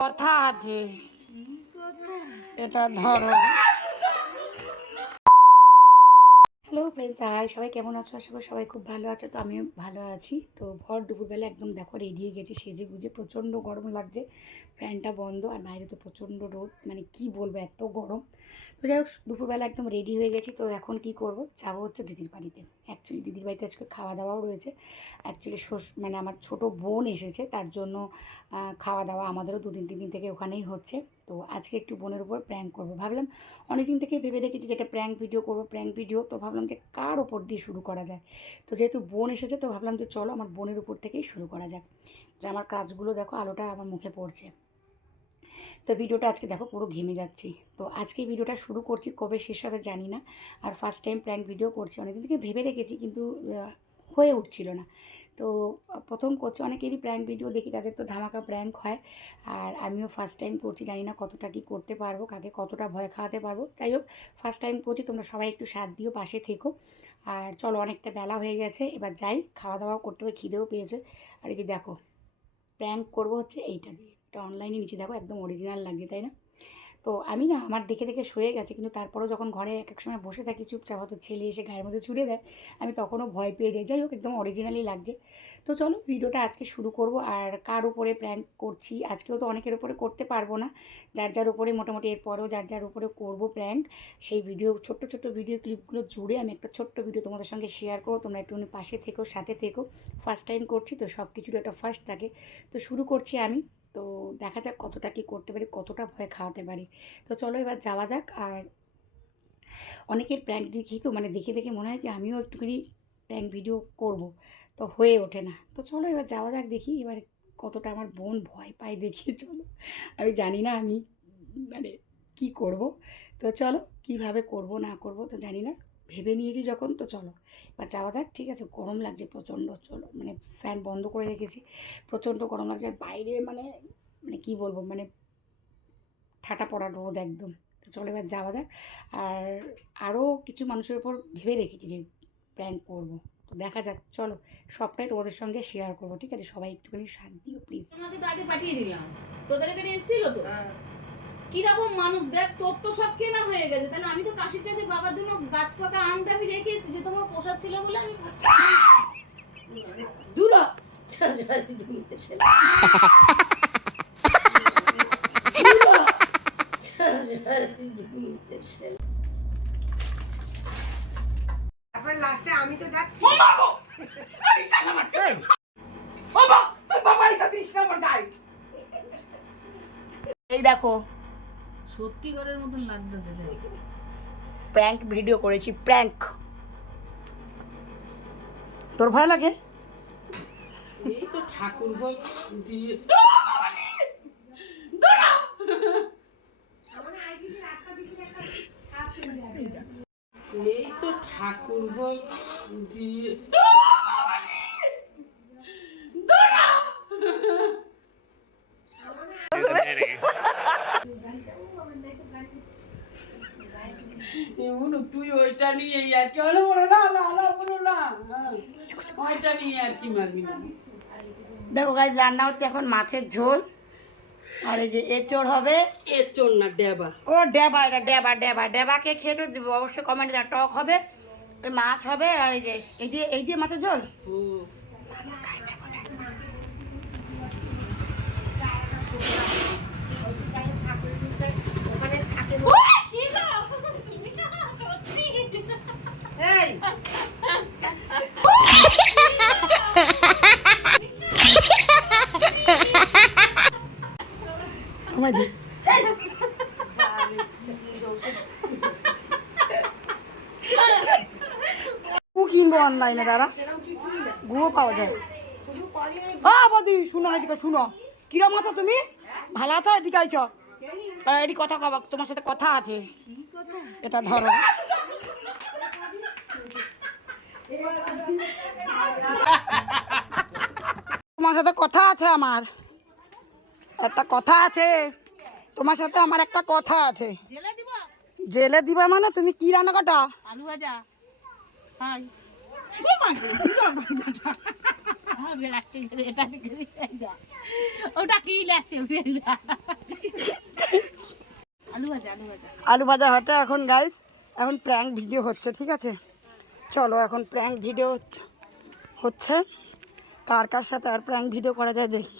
কথা আছে, এটা ধরো। হ্যালো ফ্রেন্ডস, হাই, সবাই কেমন আছো? আশা করি সবাই খুব ভালো আছো। তো আমিও ভালো আছি। তো ভর দুপুরবেলা একদম দেখো রেডি হয়ে গেছি সেজে গুজে। প্রচণ্ড গরম লাগছে, ফ্যানটা বন্ধ, আর বাইরে তো প্রচণ্ড রোদ, মানে কি বলবো এত গরম। তো যাই হোক, দুপুরবেলা একদম রেডি হয়ে গেছি। তো এখন কি করব, যাবো হচ্ছে দিদির বাড়িতে। অ্যাকচুয়ালি দিদির বাড়িতে আজকে খাওয়া দাওয়াও রয়েছে। অ্যাকচুয়ালি মানে আমার ছোট বোন এসেছে, তার জন্য খাওয়া দাওয়া আমাদেরও 2-3 দিন থেকে ওখানেই হচ্ছে। তো আজকে একটু বোনের উপর প্র্যাঙ্ক করবো ভাবলাম। অনেকদিন থেকে ভেবে রেখেছি যে একটা প্র্যাঙ্ক ভিডিও করবো, প্র্যাঙ্ক ভিডিও। তো ভাবলাম যে কার ওপর দিয়ে শুরু করা যায়। তো যেহেতু বোন এসেছে, তো ভাবলাম যে চলো আমার বোনের উপর থেকেই শুরু করা যাক। যে আমার কাজগুলো দেখো, আলোটা আমার মুখে পড়ছে। তো ভিডিওটা আজকে দেখো পুরো ঘেমে যাচ্ছি। তো আজকে ভিডিওটা শুরু করছি, কবে শেষ হবে জানি না। আর ফার্স্ট টাইম প্র্যাঙ্ক ভিডিও করছি, অনেকদিন থেকে ভেবে রেখেছি কিন্তু হয়ে উঠছিল না। তো প্রথম করছি, অনেকেরই প্র্যাঙ্ক ভিডিও দেখি, তাদের তো ধামাকা প্র্যাঙ্ক হয়। আর আমিও ফার্স্ট টাইম করছি, জানি না কতটা কী করতে পারবো, কাকে কতটা ভয় খাওয়াতে পারবো। যাই হোক, ফার্স্ট টাইম করছি, তোমরা সবাই একটু সাথ দিও, পাশে থেকো। আর চলো, অনেকটা বেলা হয়ে গেছে, এবার যাই, খাওয়া দাওয়াও করতে হবে, খিদেও পেয়েছে। আর এই যে দেখো, প্র্যাঙ্ক করবো হচ্ছে এইটা দিয়ে। এটা অনলাইনে নিচে দেখো একদম অরিজিনাল লাগছে, তাই না? তো আমি না, আমার দেখে দেখে শুয়ে গেছে, কিন্তু তারপরেও যখন ঘরে এক এক সময় বসে থাকি চুপচাপ, হয়তো ছেলে এসে গায়ের মধ্যে ছুড়ে দেয়, আমি তখনও ভয় পেয়ে যাই। যাই হোক, একদম অরিজিনালি লাগছে। তো চলো ভিডিওটা আজকে শুরু করব। আর কার উপরে প্র্যাঙ্ক করছি, আজকেও তো অনেকের উপরে করতে পারবো না, যার যার উপরে মোটামুটি, এরপরেও যার যার উপরে করবো প্র্যাঙ্ক, সেই ভিডিও ছোট্ট ছোট্ট ভিডিও ক্লিপগুলো জুড়ে আমি একটা ছোট্ট ভিডিও তোমাদের সঙ্গে শেয়ার করবো। তোমরা একটু পাশে থেকো, সাথে থেকো। ফার্স্ট টাইম করছি তো, সব কিছুর একটা ফার্স্ট থাকে। তো শুরু করছি আমি। তো দেখা যাক কতটা কী করতে পারি, কতটা ভয় খাওয়াতে পারি। তো চলো এবার যাওয়া যাক। আর অনেকের প্র্যাঙ্ক দেখি তো, মানে দেখে দেখে মনে হয় কি আমিও একটুখানি প্র্যাঙ্ক ভিডিও করব, তো হয়ে ওঠে না। তো চলো এবার যাওয়া যাক, দেখি এবার কতটা আমার বোন ভয় পায়, দেখিয়ে চলো। আমি জানি না আমি মানে কি করব। তো চলো, কিভাবে করব না করব তো জানি না, ভেবে নিয়েছি যখন, তো চলো এবার যাওয়া যাক। ঠিক আছে, গরম লাগছে প্রচণ্ড, চলো, মানে ফ্যান বন্ধ করে রেখেছি, প্রচণ্ড গরম লাগছে। আর বাইরে মানে মানে কী বলবো, মানে ঠাটা পড়া রোদ একদম। তো চলো এবার যাওয়া যাক। আর আরও কিছু মানুষের উপর ভেবে রেখেছি যে প্র্যাঙ্ক করবো। তো দেখা যাক, চলো সবটাই তোমাদের সঙ্গে শেয়ার করবো। ঠিক আছে, সবাই একটুখানি সাথ দিও প্লিজ। তোমাকে তো আগে পাঠিয়ে দিলাম, তোদের এখানে এসেছিল তো। কিরকম মানুষ দেখ, তোর তো সব কেনা হয়ে গেছে, তাহলে আমি তো কাশির কাছে বাবার জন্য গাছ পাকা আমটা আমি রেখেছি, যে তোমার পোষার ছিল বলে আমি দূর তারপরে লাস্টে আমি তো যাচ্ছি। এই দেখো, সত্যি ঘরের মতন লাগতেছে। প্র্যাঙ্ক ভিডিও করেছি, প্র্যাঙ্ক। তোর ভয় লাগে? এই তো ঠাকুর ভোগ দিয়ে এই তো ঠাকুর ভোগ দিয়ে তুই ওইটা নিয়ে আর কি হলো, বলো না না না, বলো না, ওইটা নিয়ে আর কি মারবি না। দেখো গাইজ, রান্না হচ্ছে এখন মাছের ঝোল। আর এই যে এঁচোড় হবে। এঁচোড় না, ডেবা। ও ডেবা, এটা ডেবা, ডেবা। ডেবাকে খেয়ে তো অবশ্যই কমেন্টে টক হবে। ওই মাছ হবে, আর এই যে এই দিয়ে মাছের ঝোল। আমায় দি গু কিনবো অনলাইনে, দাদা গুও পাওয়া যায়। বদি শুনো, এদিকে শুনো, কিরম আছো তুমি? ভালো আছো? এদিকে আইছো, এটি কথা কবা, তোমার সাথে কথা আছে। এটা ধরো। তোমার সাথে কথা আছে আমার, একটা কথা আছে তোমার সাথে আমার, একটা কথা আছে। জেলে দিবা মানে? তুমি কি রান্না কাটা? আলু ভাজা। হাই ওটা কি লাগছে আলু ভাজা হাটা এখন গাইস, এখন প্র্যাঙ্ক ভিডিও হচ্ছে, ঠিক আছে? চলো এখন প্র্যাঙ্ক ভিডিও হচ্ছে, কার কার সাথে আর প্র্যাঙ্ক ভিডিও করা যায় দেখি।